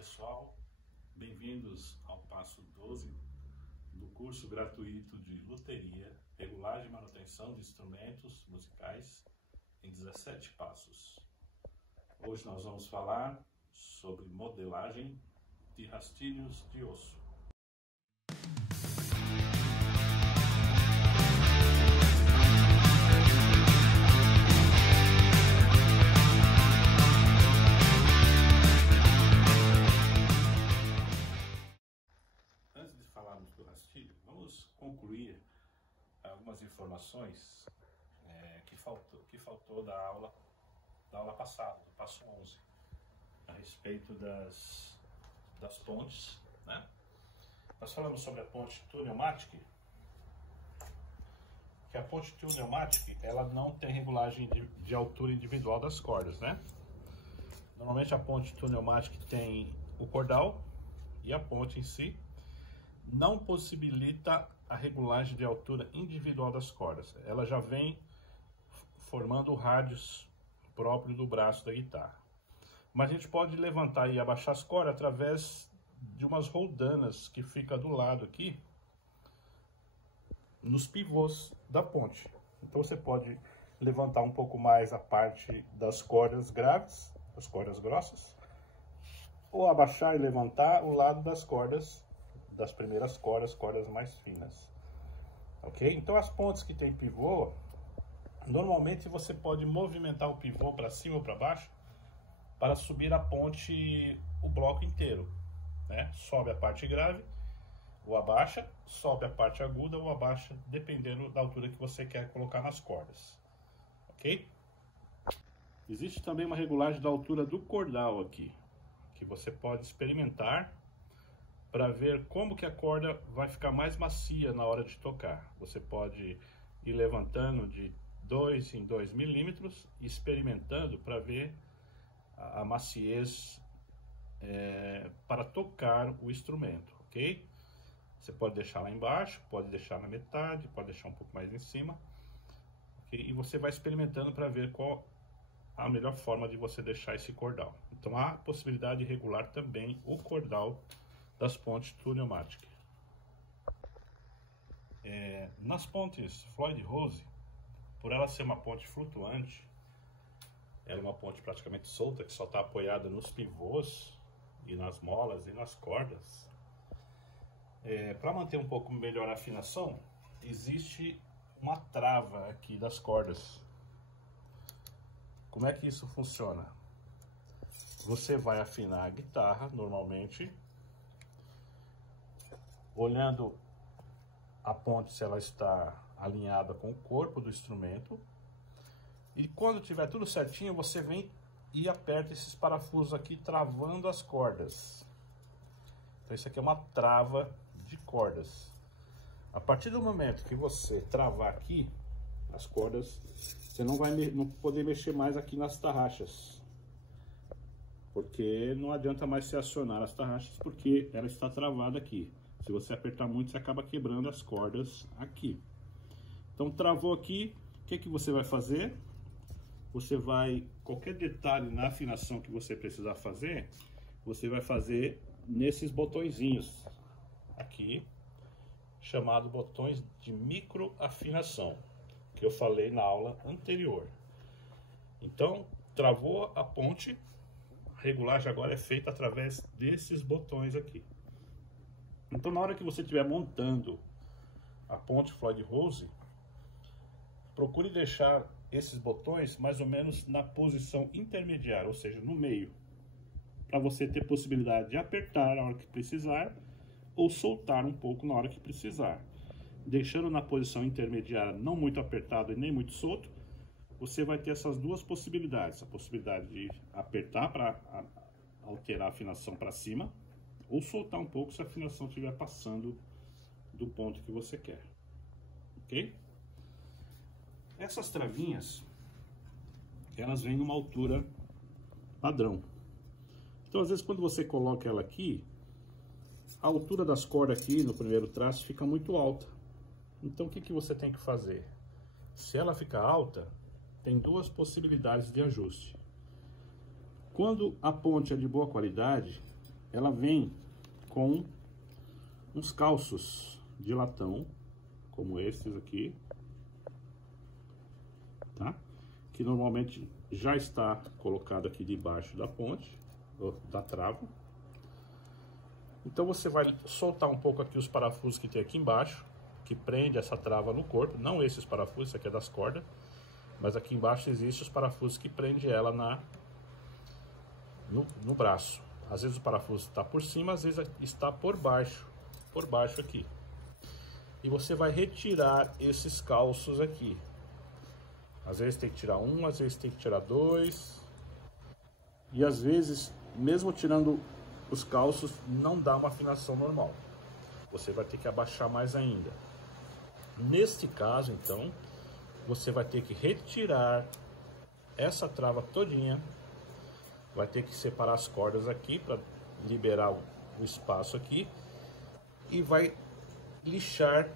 pessoal, bem-vindos ao passo 12 do curso gratuito de luteria, regulagem e manutenção de instrumentos musicais em 17 passos. Hoje nós vamos falar sobre modelagem de rastilhos de osso. Vamos concluir algumas informações que faltou da aula passada, do passo 11, a respeito das pontes, né? Nós falamos sobre a ponte Tuneumatic, que a ponte Tuneumatic, ela não tem regulagem de altura individual das cordas, né? Normalmente a ponte Tuneumatic tem o cordal e a ponte em si não possibilita a regulagem de altura individual das cordas. Ela já vem formando o rádius próprio do braço da guitarra. Mas a gente pode levantar e abaixar as cordas através de umas roldanas que fica do lado aqui, nos pivôs da ponte. Então você pode levantar um pouco mais a parte das cordas graves, das cordas grossas, ou abaixar e levantar o lado das cordas, das primeiras cordas mais finas, ok? Então as pontes que tem pivô, normalmente você pode movimentar o pivô para cima ou para baixo para subir a ponte, o bloco inteiro, né? Sobe a parte grave ou abaixa, sobe a parte aguda ou abaixa, dependendo da altura que você quer colocar nas cordas, ok? Existe também uma regulagem da altura do cordal aqui, que você pode experimentar para ver como que a corda vai ficar mais macia na hora de tocar. Você pode ir levantando de 2 em 2 milímetros, experimentando para ver a maciez para tocar o instrumento, ok? Você pode deixar lá embaixo, pode deixar na metade, pode deixar um pouco mais em cima, okay? E você vai experimentando para ver qual a melhor forma de você deixar esse cordal. Então há a possibilidade de regular também o cordal das pontes Tuneumatic. Nas pontes Floyd Rose, por ela ser uma ponte flutuante, ela é uma ponte praticamente solta, que só está apoiada nos pivôs e nas molas e nas cordas. Para manter um pouco melhor a afinação, existe uma trava aqui das cordas. Como é que isso funciona? Você vai afinar a guitarra normalmente olhando a ponte se ela está alinhada com o corpo do instrumento, e quando tiver tudo certinho você vem e aperta esses parafusos aqui, travando as cordas. Então isso aqui é uma trava de cordas. A partir do momento que você travar aqui as cordas, você não vai poder mexer mais aqui nas tarraxas, porque não adianta mais se acionar as tarraxas, porque ela está travada aqui. Se você apertar muito, você acaba quebrando as cordas aqui. Então, travou aqui, o que você vai fazer? Você vai, qualquer detalhe na afinação que você precisar fazer, você vai fazer nesses botõezinhos aqui, chamado botões de microafinação, que eu falei na aula anterior. Então, travou a ponte, a regulagem agora é feita através desses botões aqui. Então, na hora que você estiver montando a ponte Floyd Rose, procure deixar esses botões mais ou menos na posição intermediária, ou seja, no meio, para você ter possibilidade de apertar na hora que precisar ou soltar um pouco na hora que precisar. Deixando na posição intermediária, não muito apertado e nem muito solto, você vai ter essas duas possibilidades: a possibilidade de apertar para alterar a afinação para cima, ou soltar um pouco se a afinação estiver passando do ponto que você quer, ok? Essas travinhas, elas vêm numa altura padrão. Então, às vezes, quando você coloca ela aqui, a altura das cordas aqui no primeiro traço fica muito alta. Então, o que você tem que fazer? Se ela ficar alta, tem duas possibilidades de ajuste. Quando a ponte é de boa qualidade, ela vem com uns calços de latão, como esses aqui, tá? Que normalmente já está colocado aqui debaixo da ponte, ou da trava. Então você vai soltar um pouco aqui os parafusos que tem aqui embaixo, que prende essa trava no corpo, não esses parafusos, isso aqui é das cordas, mas aqui embaixo existe os parafusos que prende ela no braço. Às vezes o parafuso está por cima, às vezes está por baixo aqui. E você vai retirar esses calços aqui. Às vezes tem que tirar um, às vezes tem que tirar dois. E às vezes, mesmo tirando os calços, não dá uma afinação normal. Você vai ter que abaixar mais ainda. Neste caso, então, você vai ter que retirar essa trava todinha. Vai ter que separar as cordas aqui para liberar o espaço aqui. E vai lixar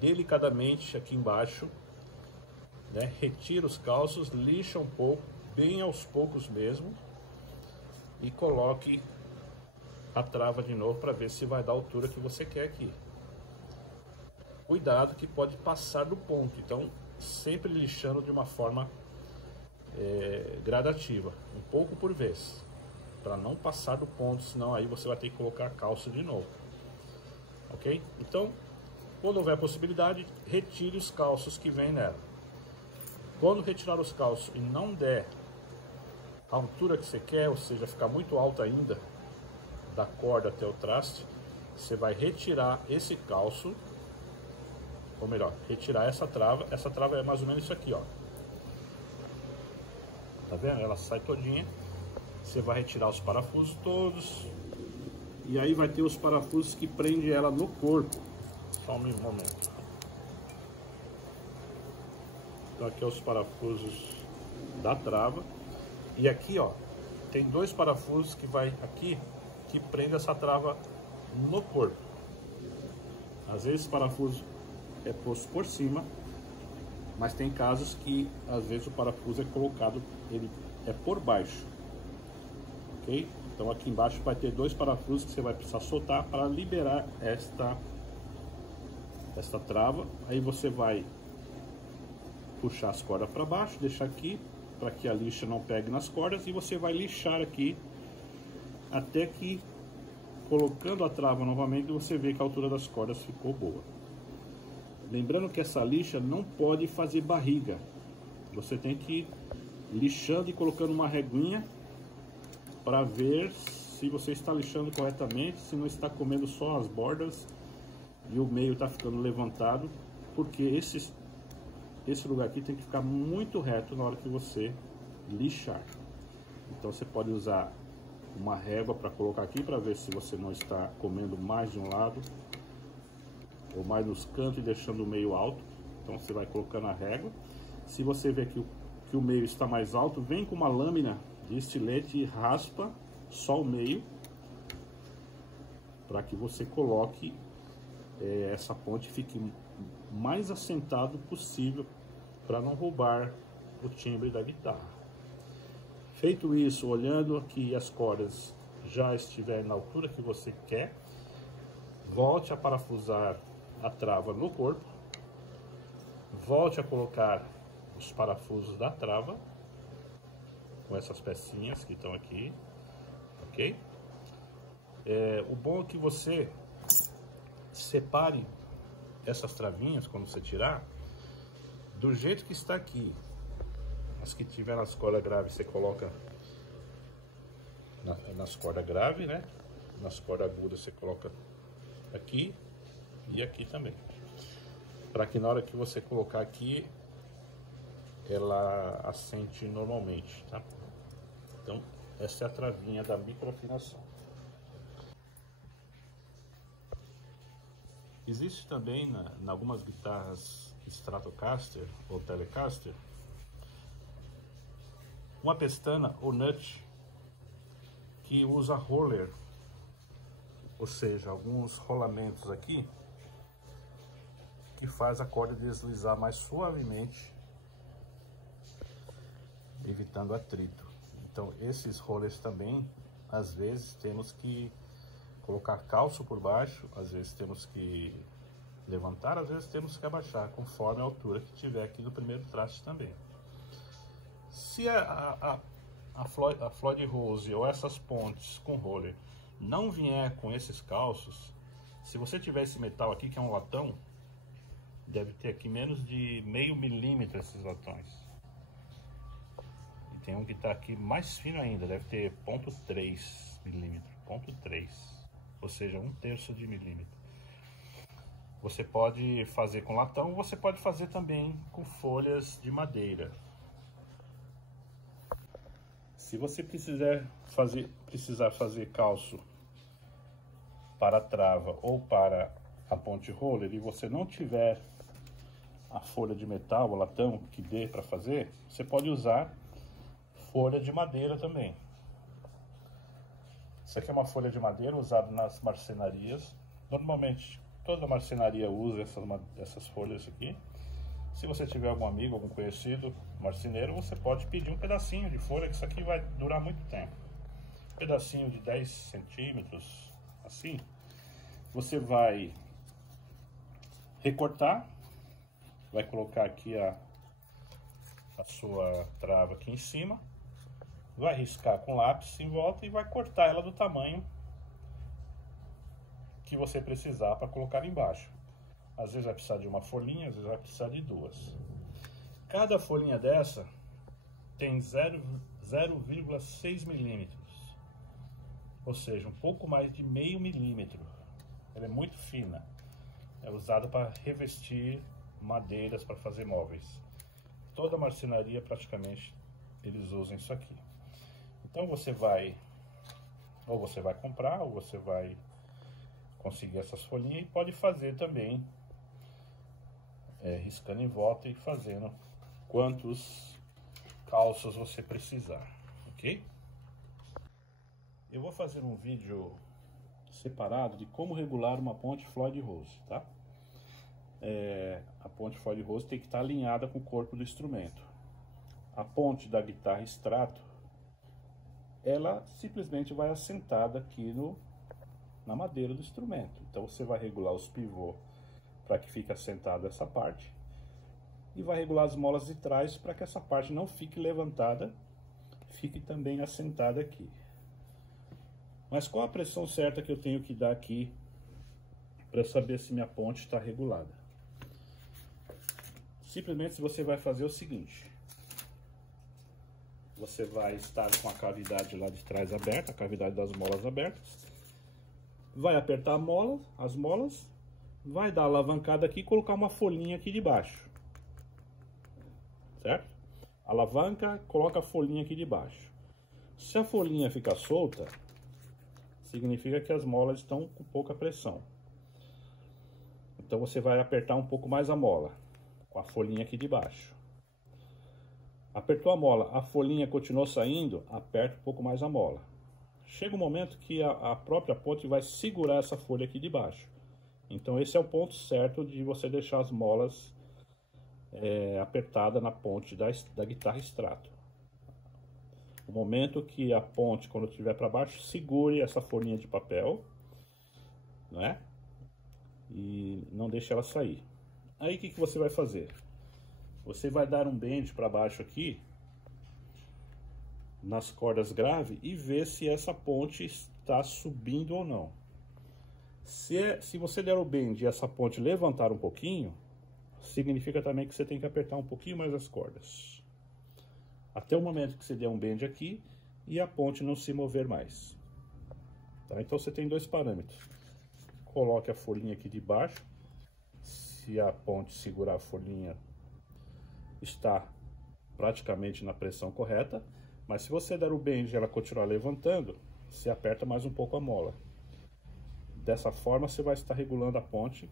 delicadamente aqui embaixo, né? Retira os calços, lixa um pouco, bem aos poucos mesmo, e coloque a trava de novo para ver se vai dar a altura que você quer aqui. Cuidado que pode passar do ponto, então sempre lixando de uma forma gradativa, um pouco por vez, para não passar do ponto, senão aí você vai ter que colocar a calça de novo. Ok? Então, quando houver a possibilidade, retire os calços que vem nela. Quando retirar os calços e não der a altura que você quer, ou seja, ficar muito alto ainda da corda até o traste, você vai retirar esse calço, ou melhor, retirar essa trava. Essa trava é mais ou menos isso aqui, ó. Tá vendo? Ela sai todinha. Você vai retirar os parafusos todos. E aí vai ter os parafusos que prendem ela no corpo. Só um momento. Então aqui é os parafusos da trava. E aqui, ó, tem dois parafusos que vai aqui, que prende essa trava no corpo. Às vezes o parafuso é posto por cima, mas tem casos que às vezes o parafuso é colocado, ele é por baixo. Ok? Então aqui embaixo vai ter dois parafusos que você vai precisar soltar para liberar esta trava. Aí você vai puxar as cordas para baixo, deixar aqui para que a lixa não pegue nas cordas, e você vai lixar aqui até que, colocando a trava novamente, você vê que a altura das cordas ficou boa. Lembrando que essa lixa não pode fazer barriga, você tem que ir lixando e colocando uma reguinha para ver se você está lixando corretamente, se não está comendo só as bordas e o meio está ficando levantado, porque esse lugar aqui tem que ficar muito reto na hora que você lixar. Então você pode usar uma régua para colocar aqui para ver se você não está comendo mais de um lado ou mais nos cantos e deixando o meio alto. Então você vai colocando a régua. Se você vê que o meio está mais alto, vem com uma lâmina de estilete e raspa só o meio para que você coloque essa ponte fique mais assentado possível para não roubar o timbre da guitarra. Feito isso, olhando que as cordas já estiverem na altura que você quer, volte a parafusar a trava no corpo, volte a colocar os parafusos da trava com essas pecinhas que estão aqui, ok? O bom é que você separe essas travinhas quando você tirar do jeito que está aqui. As que tiver nas cordas graves você coloca nas cordas graves, né? Nas cordas agudas você coloca aqui e aqui também, para que na hora que você colocar aqui ela assente normalmente, tá? Então essa é a travinha da microafinação. Existe também em algumas guitarras Stratocaster ou Telecaster uma pestana ou nut que usa roller, ou seja, alguns rolamentos aqui que faz a corda deslizar mais suavemente, evitando atrito. Então esses rollers também às vezes temos que colocar calço por baixo, às vezes temos que levantar, às vezes temos que abaixar, conforme a altura que tiver aqui do primeiro traste também. Se a Floyd Rose ou essas pontes com roller não vier com esses calços, se você tiver esse metal aqui, que é um latão, deve ter aqui menos de meio milímetro esses latões. E tem um que está aqui mais fino ainda, deve ter 0,3 milímetro, 0,3, ou seja, 1/3 de milímetro. Você pode fazer com latão, você pode fazer também com folhas de madeira. Se você precisar fazer calço para a trava ou para a ponte roller e você não tiver a folha de metal ou latão que dê para fazer, você pode usar folha de madeira também. Isso aqui é uma folha de madeira usada nas marcenarias. Normalmente toda marcenaria usa essas folhas aqui. Se você tiver algum amigo, algum conhecido marceneiro, você pode pedir um pedacinho de folha, que isso aqui vai durar muito tempo. Um pedacinho de 10 centímetros, assim. Você vai recortar, vai colocar aqui a sua trava aqui em cima, vai riscar com lápis em volta e vai cortar ela do tamanho que você precisar para colocar embaixo. Às vezes vai precisar de uma folhinha, às vezes vai precisar de duas. Cada folhinha dessa tem 0,6 milímetros, ou seja, um pouco mais de meio milímetro. Ela é muito fina, é usada para revestir madeiras para fazer móveis. Toda marcenaria praticamente eles usam isso aqui. Então você vai comprar, ou você vai conseguir essas folhinhas e pode fazer também riscando em volta e fazendo quantos calços você precisar, ok? Eu vou fazer um vídeo separado de como regular uma ponte Floyd Rose, tá? A ponte Floyd Rose tem que estar alinhada com o corpo do instrumento. A ponte da guitarra Strato, ela simplesmente vai assentada aqui na madeira do instrumento. Então você vai regular os pivôs para que fique assentado essa parte e vai regular as molas de trás para que essa parte não fique levantada, fique também assentada aqui. Mas qual a pressão certa que eu tenho que dar aqui para saber se minha ponte está regulada? Simplesmente você vai fazer o seguinte: você vai estar com a cavidade lá de trás aberta, a cavidade das molas abertas, vai apertar as molas, vai dar a alavancada aqui e colocar uma folhinha aqui de baixo, certo? Alavanca, coloca a folhinha aqui de baixo. Se a folhinha ficar solta, significa que as molas estão com pouca pressão. Então você vai apertar um pouco mais a mola, com a folhinha aqui de baixo. Apertou a mola, a folhinha continuou saindo, aperta um pouco mais a mola. Chega um momento que a própria ponte vai segurar essa folha aqui de baixo. Então esse é o ponto certo de você deixar as molas apertadas na ponte da guitarra Strato. O momento que a ponte, quando estiver para baixo, segure essa folhinha de papel, né? E não deixe ela sair. Aí o que você vai fazer? Você vai dar um bend para baixo aqui, nas cordas graves, e ver se essa ponte está subindo ou não. Se você der o bend e essa ponte levantar um pouquinho, significa também que você tem que apertar um pouquinho mais as cordas. Até o momento que você der um bend aqui e a ponte não se mover mais. Tá? Então você tem dois parâmetros. Coloque a folhinha aqui de baixo. Se a ponte segurar a folhinha, está praticamente na pressão correta. Mas se você der o bend e ela continuar levantando, você aperta mais um pouco a mola. Dessa forma você vai estar regulando a ponte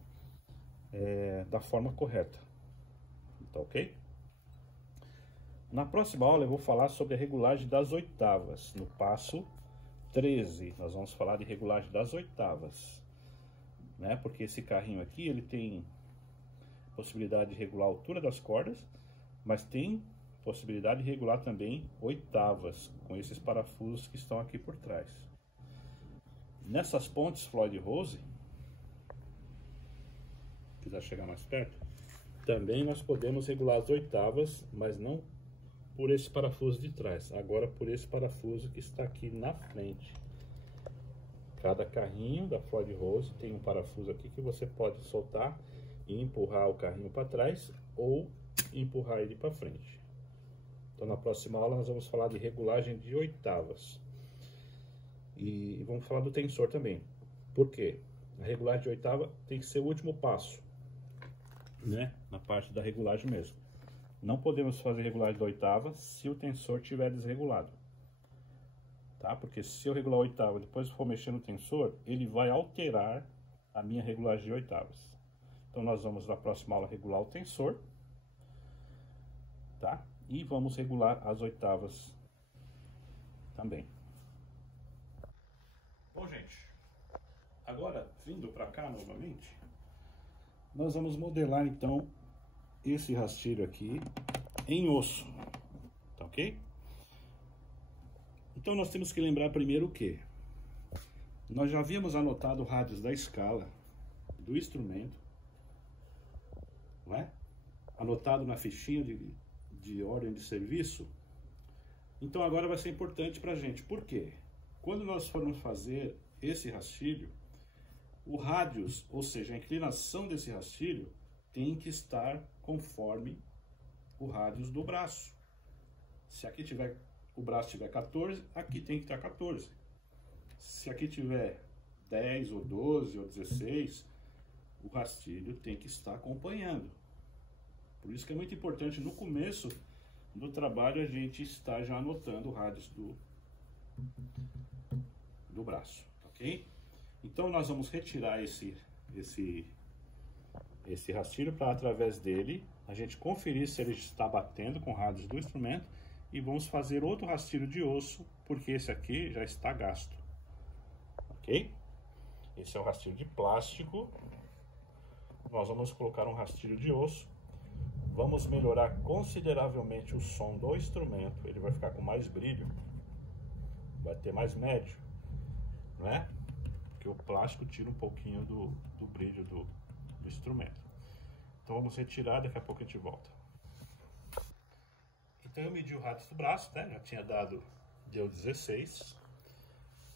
da forma correta. Tá ok? Na próxima aula eu vou falar sobre a regulagem das oitavas. No passo 13, nós vamos falar de regulagem das oitavas, né? Porque esse carrinho aqui, ele tem possibilidade de regular a altura das cordas, mas tem possibilidade de regular também oitavas com esses parafusos que estão aqui por trás. Nessas pontes Floyd Rose, se quiser chegar mais perto, também nós podemos regular as oitavas, mas não por esse parafuso de trás, agora por esse parafuso que está aqui na frente. Cada carrinho da Floyd Rose tem um parafuso aqui que você pode soltar e empurrar o carrinho para trás ou empurrar ele para frente. Então na próxima aula nós vamos falar de regulagem de oitavas. E vamos falar do tensor também. Por quê? A regulagem de oitava tem que ser o último passo, né? Na parte da regulagem mesmo. Não podemos fazer regulagem da oitava se o tensor estiver desregulado. Tá? Porque se eu regular a oitava e depois for mexer no tensor, ele vai alterar a minha regulagem de oitavas. Então nós vamos na próxima aula regular o tensor, tá? E vamos regular as oitavas também. Bom, gente, agora vindo para cá novamente, nós vamos modelar então esse rastilho aqui em osso, tá ok? Então nós temos que lembrar primeiro o que? Nós já havíamos anotado rádios da escala, do instrumento, não é? Anotado na fichinha de ordem de serviço. Então agora vai ser importante para a gente. Por quê? Quando nós formos fazer esse rastilho, o rádius, ou seja, a inclinação desse rastilho, tem que estar conforme o rádius do braço. Se aqui tiver, o braço tiver 14, aqui tem que estar 14. Se aqui tiver 10 ou 12 ou 16, o rastilho tem que estar acompanhando. Por isso que é muito importante no começo do trabalho a gente estar já anotando o rádius do braço, ok? Então nós vamos retirar esse rastilho para através dele a gente conferir se ele está batendo com o rádius do instrumento e vamos fazer outro rastilho de osso, porque esse aqui já está gasto, ok? Esse é o rastilho de plástico. Nós vamos colocar um rastilho de osso. Vamos melhorar consideravelmente o som do instrumento. Ele vai ficar com mais brilho, vai ter mais médio, né? Porque o plástico tira um pouquinho do brilho do instrumento. Então vamos retirar, daqui a pouco a gente volta. Então eu medi o rádius do braço, né? Já tinha deu 16.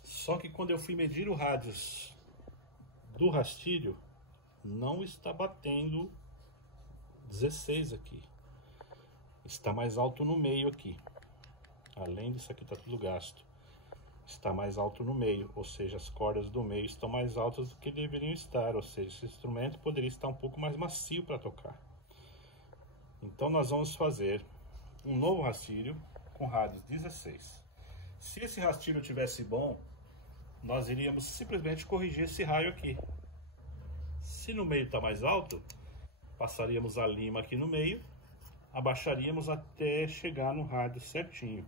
Só que quando eu fui medir o rádius do rastilho, não está batendo 16 aqui. Está mais alto no meio aqui. Além disso aqui tá tudo gasto. Está mais alto no meio, ou seja, as cordas do meio estão mais altas do que deveriam estar, ou seja, esse instrumento poderia estar um pouco mais macio para tocar. Então nós vamos fazer um novo rastilho com rádius 16. Se esse rastilho tivesse bom, nós iríamos simplesmente corrigir esse raio aqui. Se no meio está mais alto, passaríamos a lima aqui no meio, abaixaríamos até chegar no rádio certinho.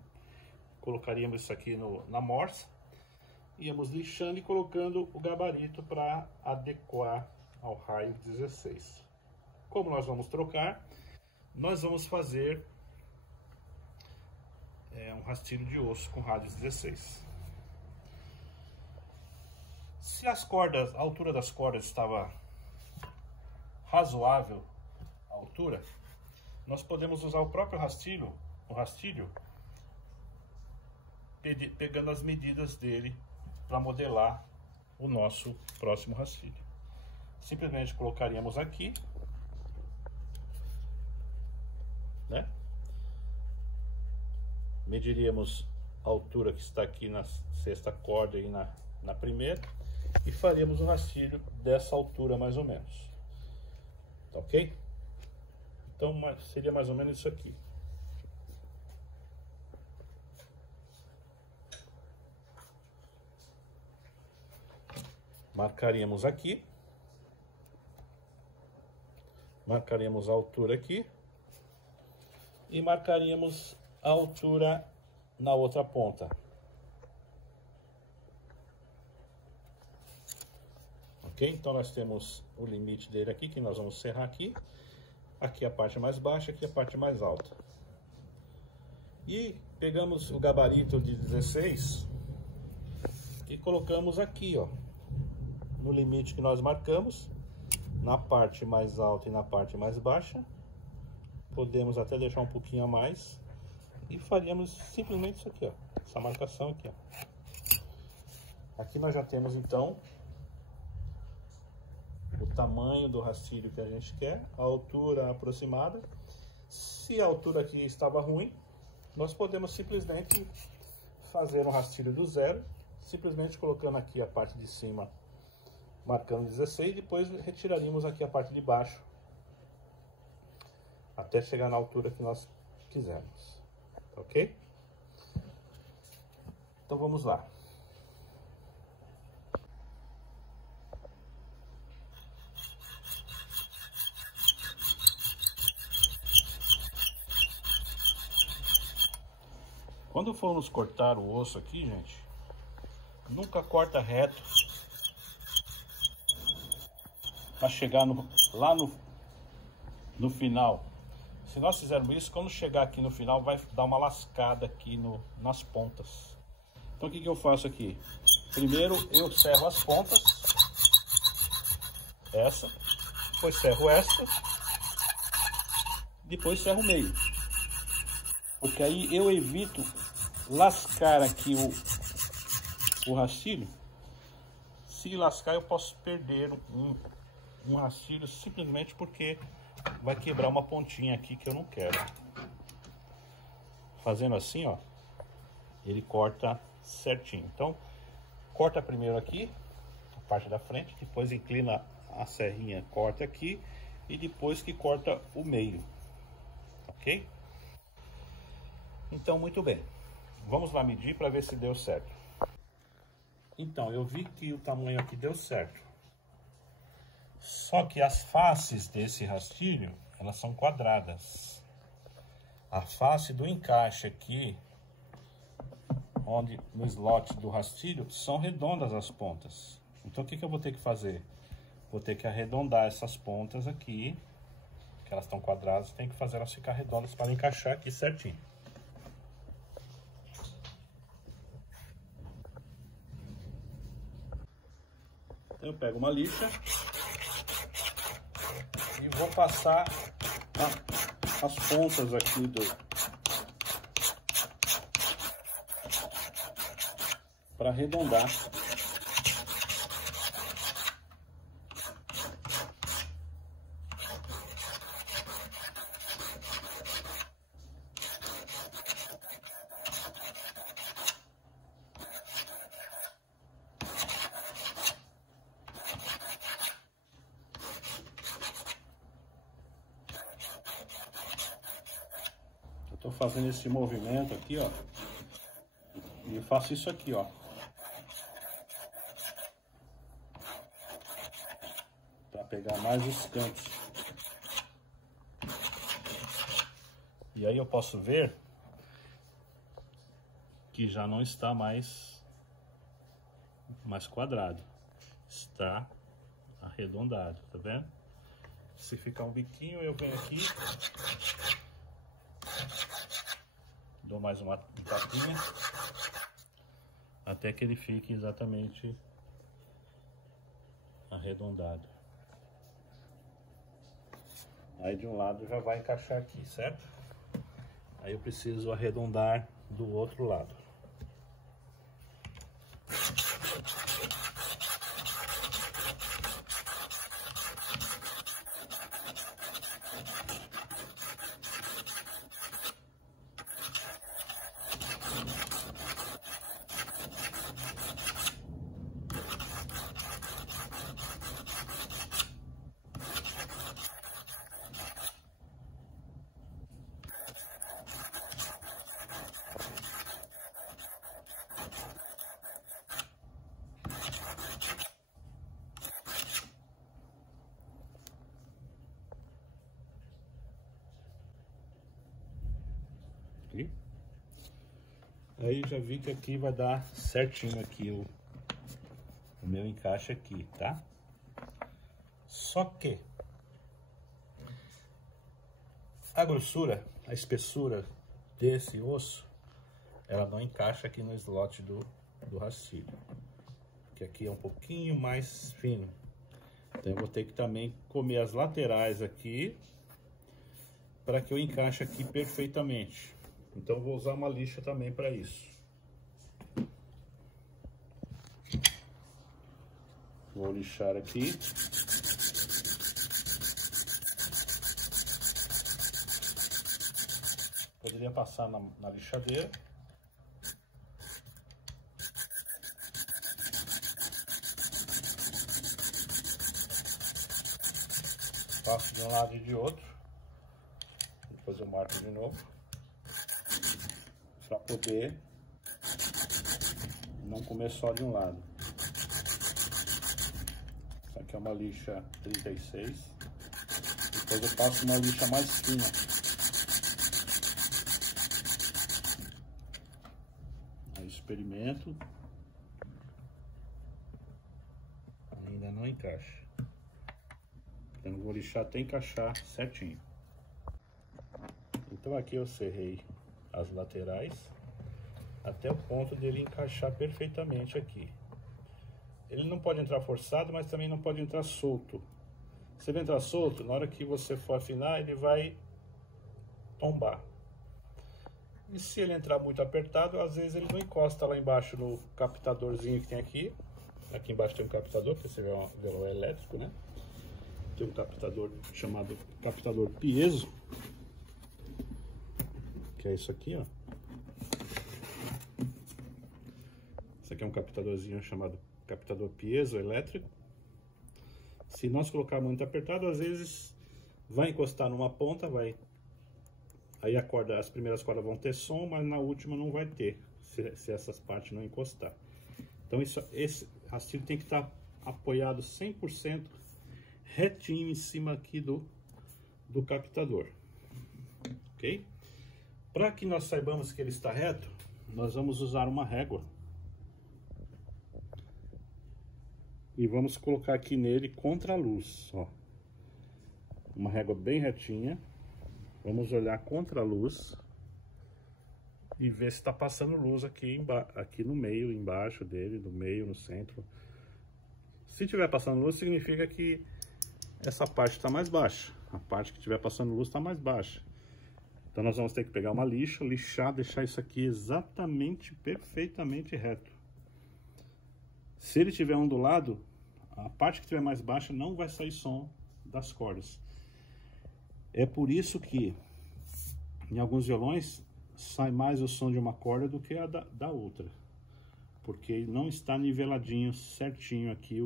Colocaríamos isso aqui na morsa, íamos lixando e colocando o gabarito para adequar ao raio 16. Como nós vamos trocar, nós vamos fazer um rastilho de osso com rádios 16. Se as cordas, a altura das cordas estava razoável, a altura, nós podemos usar o próprio rastilho, pegando as medidas dele para modelar o nosso próximo rastilho. Simplesmente colocaríamos aqui, né? Mediríamos a altura que está aqui na sexta corda e na primeira e faríamos um rastilho dessa altura mais ou menos. Tá ok? Então seria mais ou menos isso aqui. Marcaríamos aqui. Marcaríamos a altura aqui. E marcaríamos a altura na outra ponta. Ok? Então nós temos o limite dele aqui, que nós vamos serrar aqui. Aqui a parte mais baixa, aqui a parte mais alta. E pegamos o gabarito de 16 e colocamos aqui, ó, no limite que nós marcamos, na parte mais alta e na parte mais baixa. Podemos até deixar um pouquinho a mais e faríamos simplesmente isso aqui, ó, essa marcação aqui, ó. Aqui nós já temos então o tamanho do rastilho que a gente quer, a altura aproximada. Se a altura aqui estava ruim, nós podemos simplesmente fazer um rastilho do zero, simplesmente colocando aqui a parte de cima, marcando 16, depois retiraríamos aqui a parte de baixo, até chegar na altura que nós quisermos, ok? Então vamos lá. Quando formos cortar o osso aqui, gente, nunca corta reto para chegar lá no final. Se nós fizermos isso, quando chegar aqui no final, vai dar uma lascada aqui nas pontas. Então o que eu faço aqui? Primeiro eu serro as pontas, essa, depois serro essa, depois serro o meio. Porque aí eu evito lascar aqui o rastilho. Se lascar, eu posso perder um rastilho simplesmente porque vai quebrar uma pontinha aqui que eu não quero. Fazendo assim, ó, ele corta certinho. Então, corta primeiro aqui, a parte da frente, depois inclina a serrinha, corta aqui e depois que corta o meio, ok? Então, muito bem. Vamos lá medir para ver se deu certo. Então, eu vi que o tamanho aqui deu certo. Só que as faces desse rastilho, elas são quadradas. A face do encaixe aqui, onde no slot do rastilho, são redondas as pontas. Então, o que eu vou ter que fazer? Vou ter que arredondar essas pontas aqui, que elas estão quadradas, tem que fazer elas ficar redondas para encaixar aqui certinho. Eu pego uma lixa e vou passar as pontas aqui para arredondar. Tô fazendo esse movimento aqui, ó, e eu faço isso aqui, ó, para pegar mais os cantos. E aí eu posso ver que já não está mais quadrado, está arredondado, tá vendo? Se ficar um biquinho, eu venho aqui, dou mais uma tapinha até que ele fique exatamente arredondado. Aí de um lado já vai encaixar aqui, certo? Aí eu preciso arredondar do outro lado. Aqui. Aí já vi que aqui vai dar certinho aqui o meu encaixe aqui, tá? Só que a grossura, a espessura desse osso, ela não encaixa aqui no slot do rastilho, que aqui é um pouquinho mais fino. Então eu vou ter que também comer as laterais aqui para que eu encaixe aqui perfeitamente. Então eu vou usar uma lixa também para isso. Vou lixar aqui. Poderia passar na lixadeira. Passo de um lado e de outro. Depois eu marco de novo. Para poder não comer só de um lado. Essa aqui é uma lixa 36. Depois eu passo uma lixa mais fina. Aí experimento. Ainda não encaixa. Então eu vou lixar até encaixar certinho. Então aqui eu serrei as laterais até o ponto dele encaixar perfeitamente aqui. Ele não pode entrar forçado, mas também não pode entrar solto. Se ele entrar solto, na hora que você for afinar, ele vai tombar. E se ele entrar muito apertado, às vezes ele não encosta lá embaixo no captadorzinho que tem aqui. Aqui embaixo tem um captador, que você vê um velo elétrico, né? Tem um captador chamado captador piezo, que é isso aqui, ó. Esse aqui é um captadorzinho chamado captador piezo elétrico. Se nós colocar muito apertado, às vezes vai encostar numa ponta, vai. Aí a corda, as primeiras cordas vão ter som, mas na última não vai ter, se essas partes não encostar. Então esse rastilho tem que estar apoiado 100% retinho em cima aqui do captador, ok? Para que nós saibamos que ele está reto, nós vamos usar uma régua e vamos colocar aqui nele contra a luz, ó. Uma régua bem retinha. Vamos olhar contra a luz e ver se está passando luz aqui no meio, embaixo dele, no meio, no centro. Se tiver passando luz, significa que essa parte está mais baixa. A parte que estiver passando luz está mais baixa. Então nós vamos ter que pegar uma lixa, lixar, deixar isso aqui exatamente, perfeitamente reto. Se ele estiver ondulado, a parte que estiver mais baixa não vai sair som das cordas. É por isso que em alguns violões sai mais o som de uma corda do que a da outra. Porque não está niveladinho certinho aqui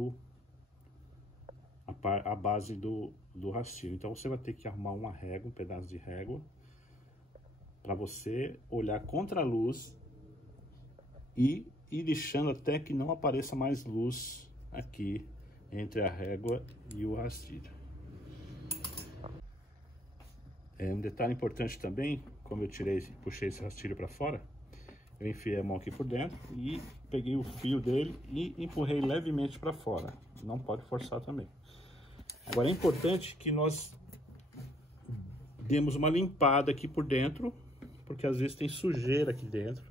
a base do rastilho. Então você vai ter que arrumar uma régua, um pedaço de régua, para você olhar contra a luz e ir lixando até que não apareça mais luz aqui entre a régua e o rastilho. Um detalhe importante também, como eu puxei esse rastilho para fora, eu enfiei a mão aqui por dentro e peguei o fio dele e empurrei levemente para fora. Não pode forçar também. Agora é importante que nós demos uma limpada aqui por dentro, porque às vezes tem sujeira aqui dentro.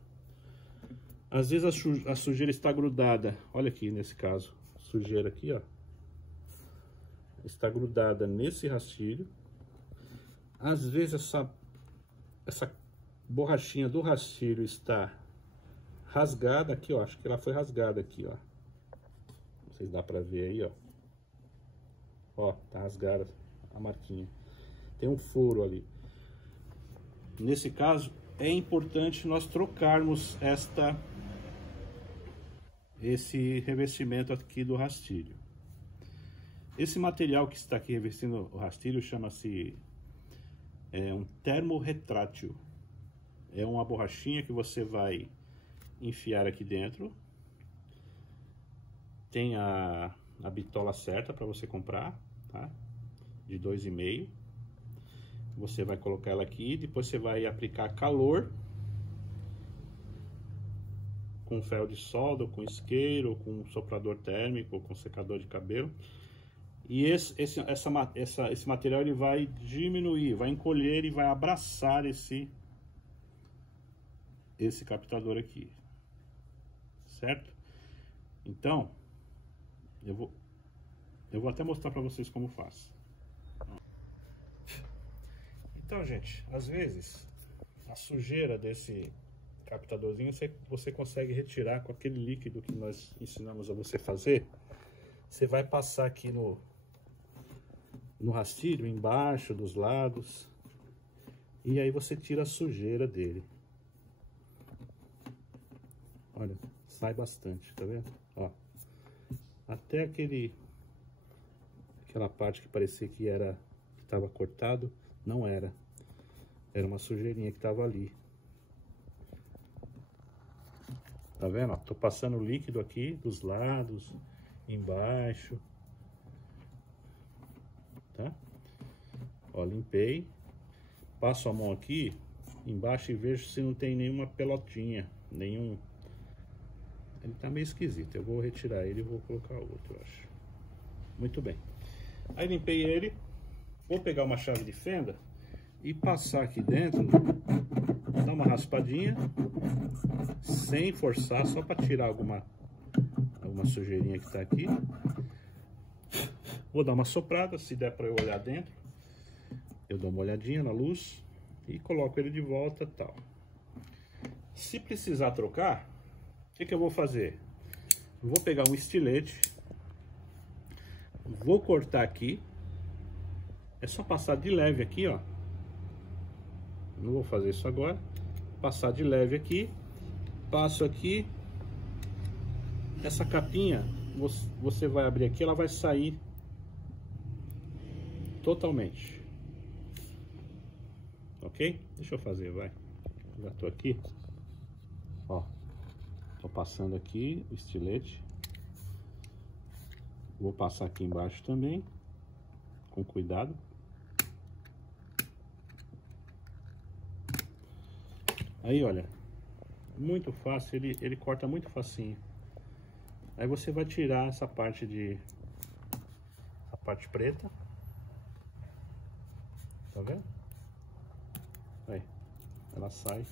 Às vezes a sujeira está grudada, olha aqui nesse caso, sujeira aqui, ó. Está grudada nesse rastilho. Às vezes essa borrachinha do rastilho está rasgada aqui, ó. Acho que ela foi rasgada aqui, ó. Não sei se dá pra ver aí, ó. Ó, tá rasgada a marquinha. Tem um furo ali. Nesse caso, é importante nós trocarmos esse revestimento aqui do rastilho. Esse material que está aqui revestindo o rastilho chama-se um termorretrátil. É uma borrachinha que você vai enfiar aqui dentro. Tem a bitola certa para você comprar, tá? De 2,5. Você vai colocar ela aqui, depois você vai aplicar calor com ferro de solda, com isqueiro, com soprador térmico, com secador de cabelo. E esse material ele vai diminuir, vai encolher e vai abraçar esse esse captador aqui, certo? Então, eu vou até mostrar para vocês como faz. Então, gente, às vezes a sujeira desse captadorzinho você consegue retirar com aquele líquido que nós ensinamos a você fazer. Você vai passar aqui no rastilho, embaixo, dos lados, e aí você tira a sujeira dele. Olha, sai bastante, tá vendo? Ó, até aquela parte que parecia que estava cortado, não era. Era uma sujeirinha que tava ali. Tá vendo? Ó, tô passando líquido aqui dos lados, embaixo. Tá? Ó, limpei. Passo a mão aqui embaixo e vejo se não tem nenhuma pelotinha, nenhum. Ele tá meio esquisito. Eu vou retirar ele e vou colocar outro, eu acho. Muito bem. Aí limpei ele. Vou pegar uma chave de fenda e passar aqui dentro, dar uma raspadinha, sem forçar, só para tirar alguma sujeirinha que tá aqui. Vou dar uma soprada, se der para eu olhar dentro, eu dou uma olhadinha na luz e coloco ele de volta e tal. Se precisar trocar, o que eu vou fazer? Vou pegar um estilete, vou cortar aqui, é só passar de leve aqui, ó. Não vou fazer isso agora. Passar de leve aqui, passo aqui, essa capinha, você vai abrir aqui, ela vai sair totalmente. Ok? Deixa eu fazer, vai. Já tô aqui. Ó, tô passando aqui o estilete. Vou passar aqui embaixo também, com cuidado. Aí, olha, muito fácil, ele corta muito facinho. Aí você vai tirar essa parte a parte preta. Tá vendo? Aí, ela sai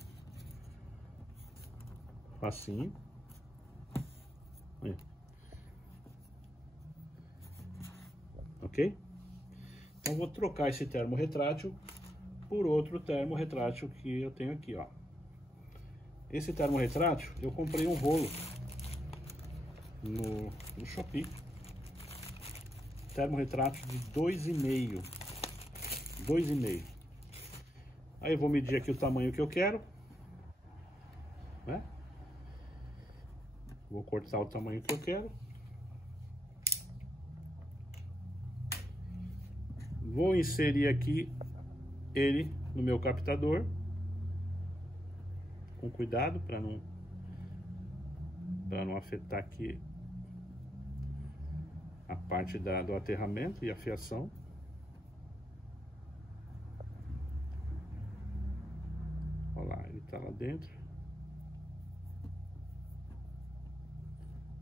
facinho. Aí. Ok? Então vou trocar esse termo retrátil por outro termo retrátil que eu tenho aqui, ó. Esse termo retrátil, eu comprei um rolo no Shopee. Termo retrátil de 2,5. 2,5. Aí eu vou medir aqui o tamanho que eu quero, né? Vou cortar o tamanho que eu quero. Vou inserir aqui ele no meu captador. Com cuidado para não afetar aqui a parte do aterramento e a fiação. Olha lá, ele tá lá dentro.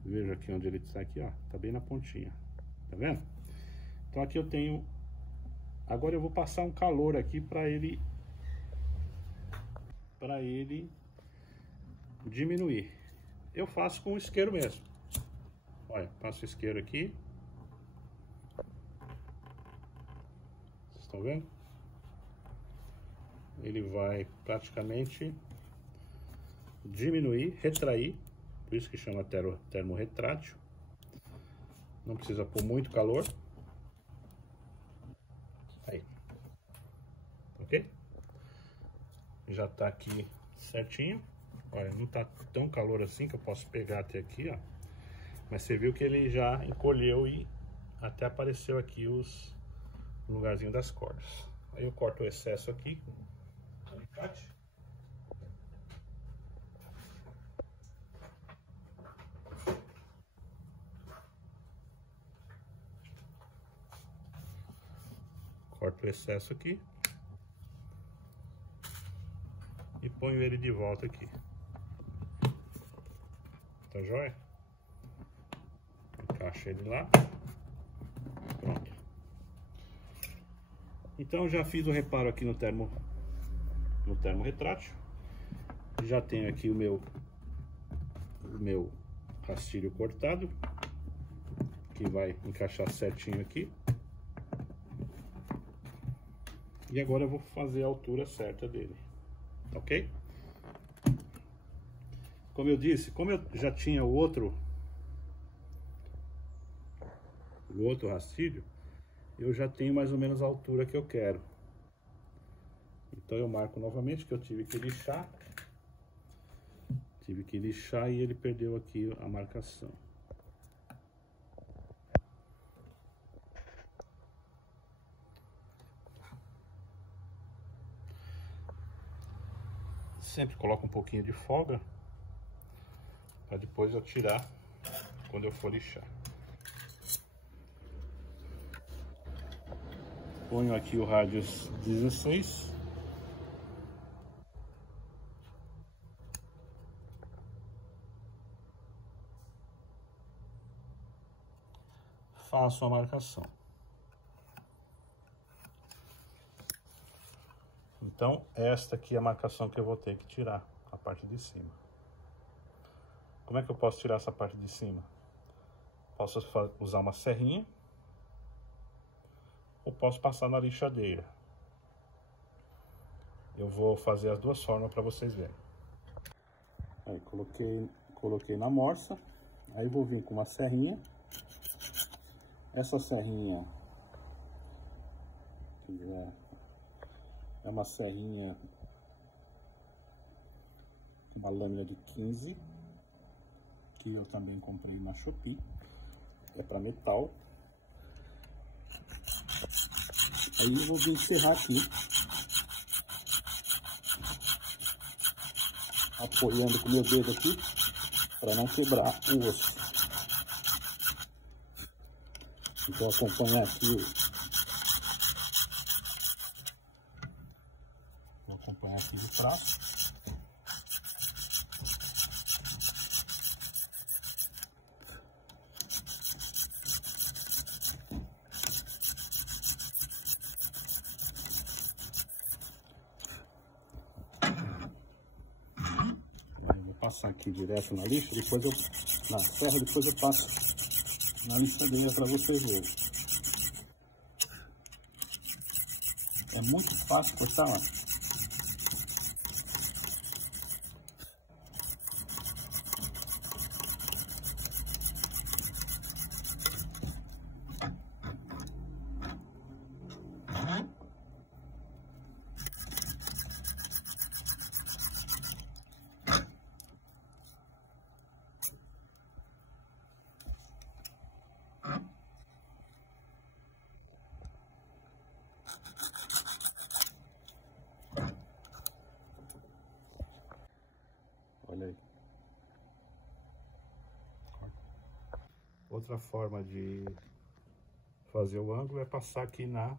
Veja aqui onde ele está aqui, ó, tá bem na pontinha, tá vendo? Então aqui eu tenho. Agora eu vou passar um calor aqui para ele diminuir. Eu faço com o isqueiro mesmo. Olha, passo o isqueiro aqui. Vocês estão vendo? Ele vai praticamente diminuir, retrair. Por isso que chama termo retrátil. Não precisa pôr muito calor. Aí. Ok? Já tá aqui certinho. Olha, não tá tão calor assim que eu posso pegar até aqui, ó. Mas você viu que ele já encolheu e até apareceu aqui os lugarzinhos das cordas. Aí eu corto o excesso aqui com alicate. Corto o excesso aqui. E ponho ele de volta aqui. Tá joia? Encaixa ele lá. Pronto. Então já fiz o reparo aqui no termo retrátil. Já tenho aqui o meu rastilho cortado, que vai encaixar certinho aqui. E agora eu vou fazer a altura certa dele, ok? Como eu disse, como eu já tinha o outro rastilho, eu já tenho mais ou menos a altura que eu quero. Então eu marco novamente que eu tive que lixar. E ele perdeu aqui a marcação. Sempre coloco um pouquinho de folga para depois eu tirar quando eu for lixar. Ponho aqui o radius 16. Faço a marcação. Então, esta aqui é a marcação que eu vou ter que tirar, a parte de cima. Como é que eu posso tirar essa parte de cima? Posso usar uma serrinha, ou posso passar na lixadeira. Eu vou fazer as duas formas para vocês verem. Aí, coloquei na morsa, aí vou vir com uma serrinha. Essa serrinha é uma serrinha, uma lâmina de 15, que eu também comprei na Shopee, é para metal. Aí eu vou vir encerrar aqui, apoiando com o meu dedo aqui, para não quebrar o osso. Então acompanhar aqui, vou acompanhar aqui de trás. Passar aqui direto na lixa, depois na serra, depois eu passo na lixadeira para vocês verem. É muito fácil cortar, ó. Olha aí. Outra forma de fazer o ângulo é passar aqui na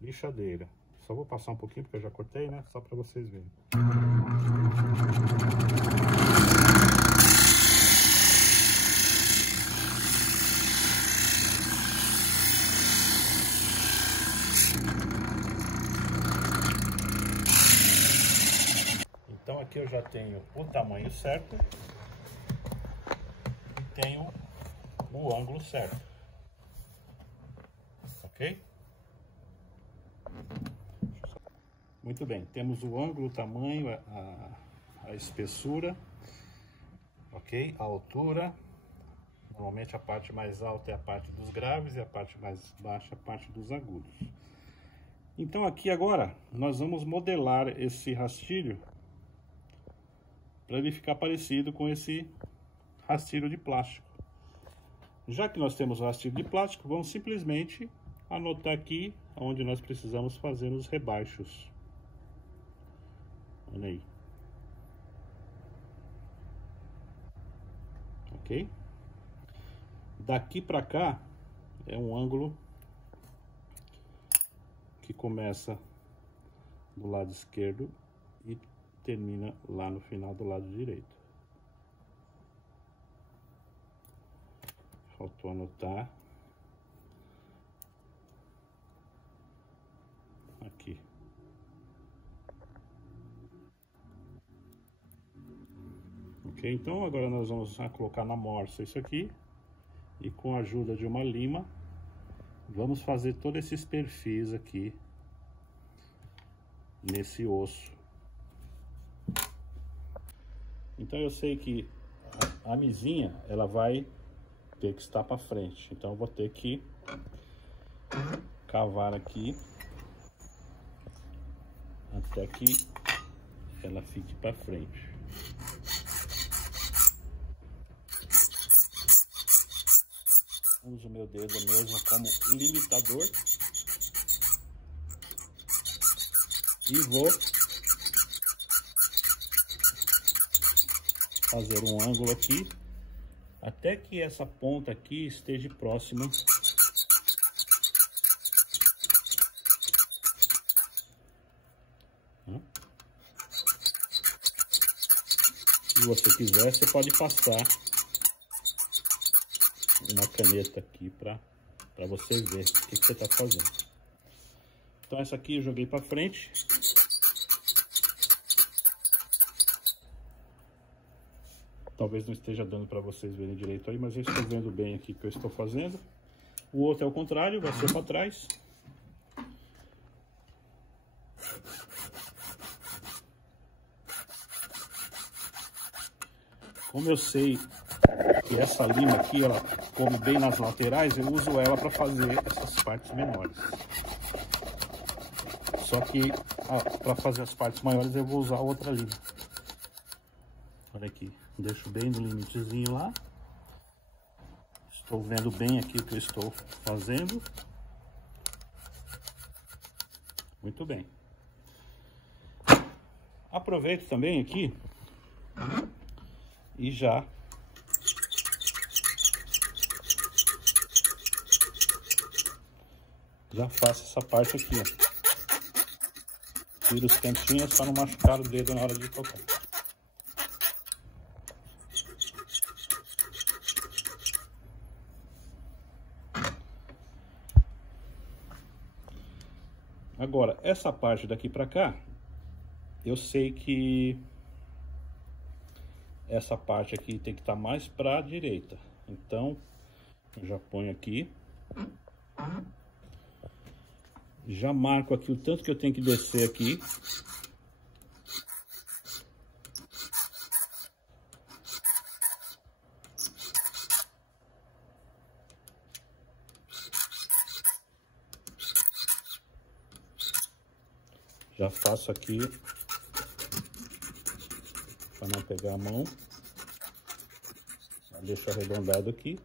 lixadeira. Só vou passar um pouquinho porque eu já cortei, né? Só para vocês verem. Então aqui eu já tenho o tamanho certo e tenho o ângulo certo, ok? Muito bem, temos o ângulo, o tamanho, a espessura, ok? A altura. Normalmente a parte mais alta é a parte dos graves e a parte mais baixa a parte dos agudos. Então aqui agora nós vamos modelar esse rastilho para ele ficar parecido com esse rastilho de plástico. Já que nós temos o rastilho de plástico, vamos simplesmente anotar aqui onde nós precisamos fazer os rebaixos. Olha aí. Ok? Daqui para cá é um ângulo que começa do lado esquerdo e termina lá no final do lado direito. Faltou anotar aqui. Ok, então agora nós vamos colocar na morsa isso aqui e com a ajuda de uma lima vamos fazer todos esses perfis aqui nesse osso. Então eu sei que a mizinha ela vai ter que estar para frente, então eu vou ter que cavar aqui até que ela fique para frente. Uso o meu dedo mesmo como limitador e vou fazer um ângulo aqui até que essa ponta aqui esteja próxima se você quiser, você pode passar uma caneta aqui para você ver o que você está fazendo. Então essa aqui eu joguei para frente. Talvez não esteja dando para vocês verem direito aí, mas eu estou vendo bem aqui o que eu estou fazendo. O outro é o contrário, vai ser para trás. Como eu sei que essa lima aqui, ela come bem nas laterais, eu uso ela para fazer essas partes menores. Só que para fazer as partes maiores eu vou usar outra lima. Olha aqui, deixo bem no limitezinho lá. Estou vendo bem aqui o que eu estou fazendo. Muito bem. Aproveito também aqui e já faço essa parte aqui, ó. Tiro os cantinhos para não machucar o dedo na hora de tocar. Agora, essa parte daqui para cá, eu sei que essa parte aqui tem que estar mais para a direita. Então, eu já ponho aqui. Já marco aqui o tanto que eu tenho que descer aqui. Já faço aqui para não pegar a mão. Só deixo arredondado aqui.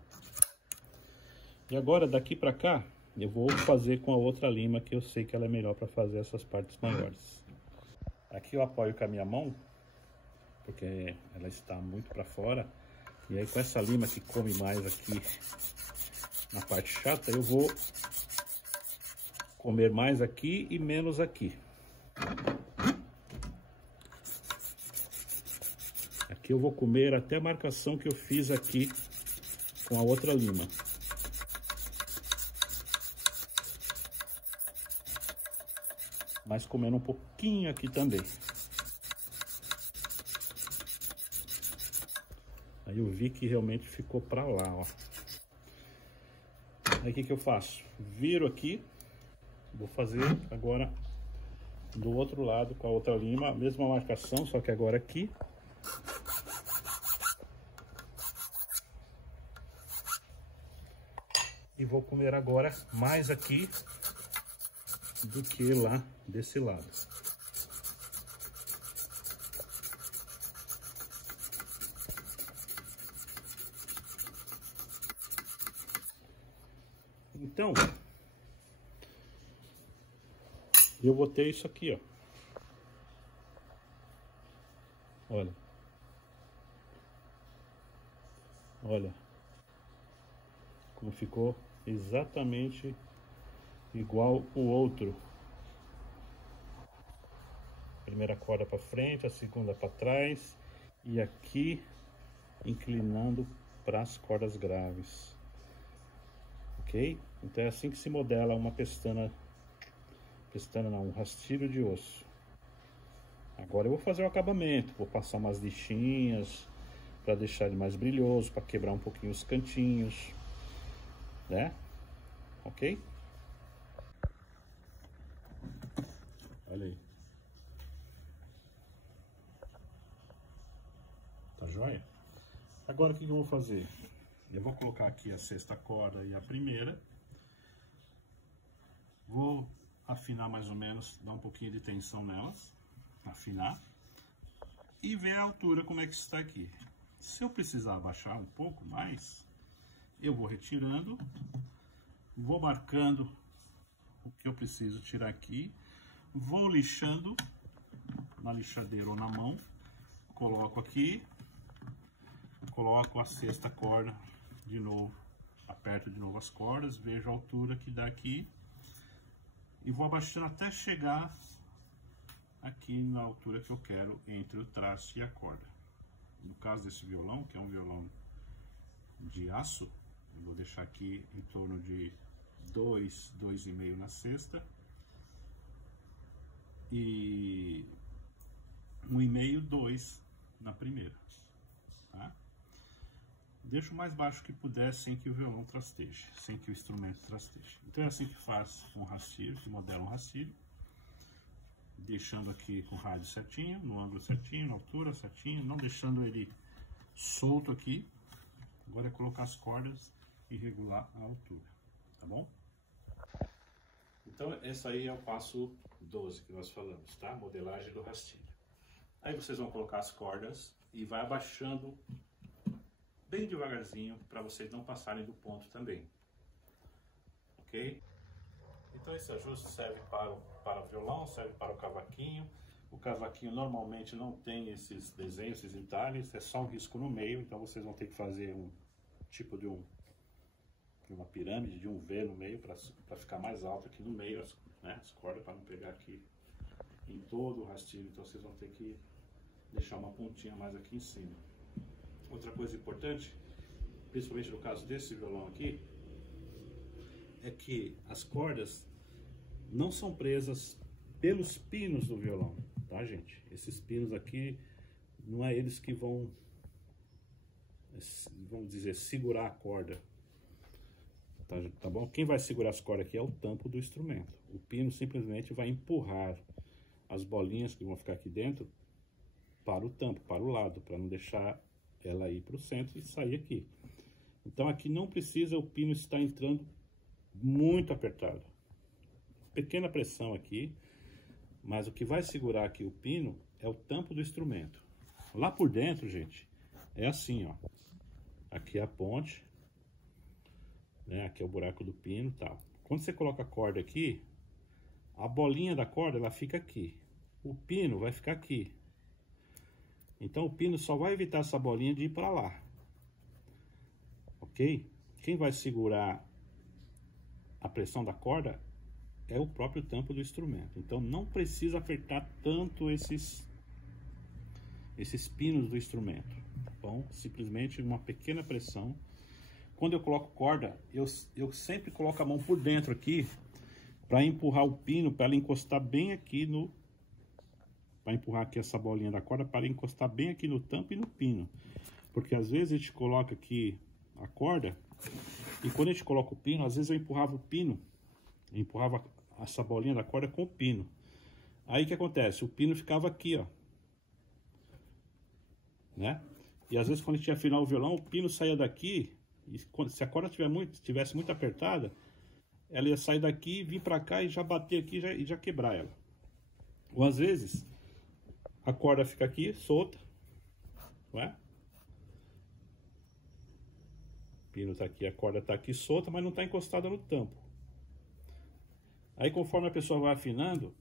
E agora daqui para cá eu vou fazer com a outra lima que eu sei que ela é melhor para fazer essas partes maiores. Aqui eu apoio com a minha mão, porque ela está muito para fora. E aí com essa lima que come mais aqui na parte chata, eu vou comer mais aqui e menos aqui. Aqui eu vou comer até a marcação que eu fiz aqui com a outra lima. Mas comendo um pouquinho aqui também. Aí eu vi que realmente ficou pra lá, ó. Aí o que que eu faço? Viro aqui. Vou fazer agora do outro lado com a outra lima, a mesma marcação, só que agora aqui. E vou comer agora mais aqui do que lá desse lado. Então, eu vou ter isso aqui, ó. Olha. Olha. Como ficou exatamente igual o outro. Primeira corda para frente, a segunda para trás e aqui inclinando para as cordas graves. Ok? Então é assim que se modela uma pestana não, um rastilho de osso. Agora eu vou fazer o acabamento, vou passar umas lixinhas, para deixar ele mais brilhoso, para quebrar um pouquinho os cantinhos, né? Ok? Olha aí. Tá joia? Agora o que eu vou fazer? Eu vou colocar aqui a sexta corda e a primeira. Vou afinar mais ou menos, dar um pouquinho de tensão nelas, afinar. E ver a altura como é que está aqui. Se eu precisar abaixar um pouco mais, eu vou retirando, vou marcando o que eu preciso tirar aqui, vou lixando na lixadeira ou na mão, coloco aqui, coloco a sexta corda de novo, aperto de novo as cordas, vejo a altura que dá aqui e vou abaixando até chegar aqui na altura que eu quero entre o traste e a corda. No caso desse violão, que é um violão de aço, eu vou deixar aqui em torno de 2,5 na sexta e 1,5, 2 na primeira, tá? Deixo o mais baixo que puder sem que o violão trasteje, sem que o instrumento trasteje. Então é assim que faz um rastilho, que modela um rastilho. Deixando aqui com o rádio certinho, no ângulo certinho, na altura certinho, não deixando ele solto aqui. Agora é colocar as cordas e regular a altura, tá bom? Então esse aí é o passo 12 que nós falamos, tá? Modelagem do rastilho. Aí vocês vão colocar as cordas e vai abaixando bem devagarzinho para vocês não passarem do ponto também, ok? Então esse ajuste serve para o violão, serve para o cavaquinho. O cavaquinho normalmente não tem esses desenhos, esses entalhes, é só um risco no meio, então vocês vão ter que fazer um tipo de uma pirâmide, de um V no meio, para ficar mais alto aqui no meio, né, as cordas, para não pegar aqui em todo o rastilho, então vocês vão ter que deixar uma pontinha mais aqui em cima. Outra coisa importante, principalmente no caso desse violão aqui, é que as cordas não são presas pelos pinos do violão, tá, gente? Esses pinos aqui, não é eles que vão, vamos dizer, segurar a corda, tá bom? Quem vai segurar as cordas aqui é o tampo do instrumento. O pino simplesmente vai empurrar as bolinhas que vão ficar aqui dentro para o tampo, para o lado, para não deixar ela ir para o centro e sair aqui. Então aqui não precisa o pino estar entrando muito apertado. Pequena pressão aqui, mas o que vai segurar aqui o pino é o tampo do instrumento. Lá por dentro, gente, é assim, ó. Aqui é a ponte, né? Aqui é o buraco do pino e tal. Quando você coloca a corda aqui, a bolinha da corda, ela fica aqui. O pino vai ficar aqui. Então o pino só vai evitar essa bolinha de ir para lá. Ok? Quem vai segurar a pressão da corda é o próprio tampo do instrumento. Então não precisa apertar tanto esses pinos do instrumento, tá bom? Simplesmente uma pequena pressão. Quando eu coloco corda, eu sempre coloco a mão por dentro aqui para empurrar o pino, para ela encostar bem aqui no... Para empurrar aqui essa bolinha da corda, para encostar bem aqui no tampo e no pino. Porque às vezes a gente coloca aqui a corda, e quando a gente coloca o pino, às vezes eu empurrava o pino, empurrava essa bolinha da corda com o pino. Aí o que acontece? O pino ficava aqui, ó. Né? E às vezes quando a gente ia afinar o violão, o pino saía daqui, e se a corda tivesse muito apertada, ela ia sair daqui, vir pra cá e já bater aqui e já quebrar ela. Ou às vezes, a corda fica aqui, solta, não é? O pino tá aqui, a corda tá aqui solta, mas não tá encostada no tampo. Aí conforme a pessoa vai afinando,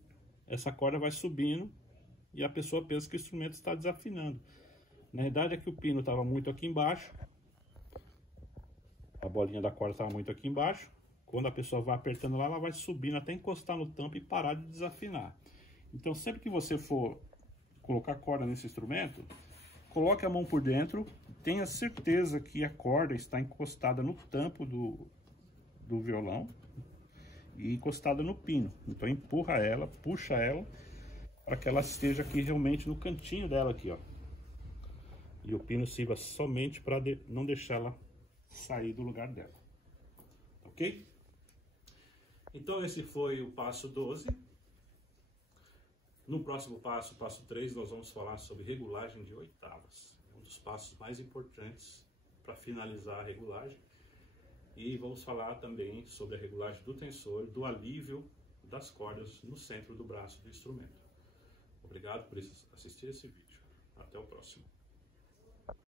essa corda vai subindo e a pessoa pensa que o instrumento está desafinando. Na verdade é que o pino estava muito aqui embaixo, a bolinha da corda estava muito aqui embaixo. Quando a pessoa vai apertando lá, ela vai subindo até encostar no tampo e parar de desafinar. Então sempre que você for colocar corda nesse instrumento, coloque a mão por dentro, tenha certeza que a corda está encostada no tampo do violão e encostada no pino. Então empurra ela, puxa ela, para que ela esteja aqui realmente no cantinho dela aqui, ó. E o pino sirva somente para não deixar ela sair do lugar dela. Ok? Então esse foi o passo 12. No próximo passo, passo 3, nós vamos falar sobre regulagem de oitavas. É um dos passos mais importantes para finalizar a regulagem. E vamos falar também sobre a regulagem do tensor, do alívio das cordas no centro do braço do instrumento. Obrigado por assistir esse vídeo. Até o próximo.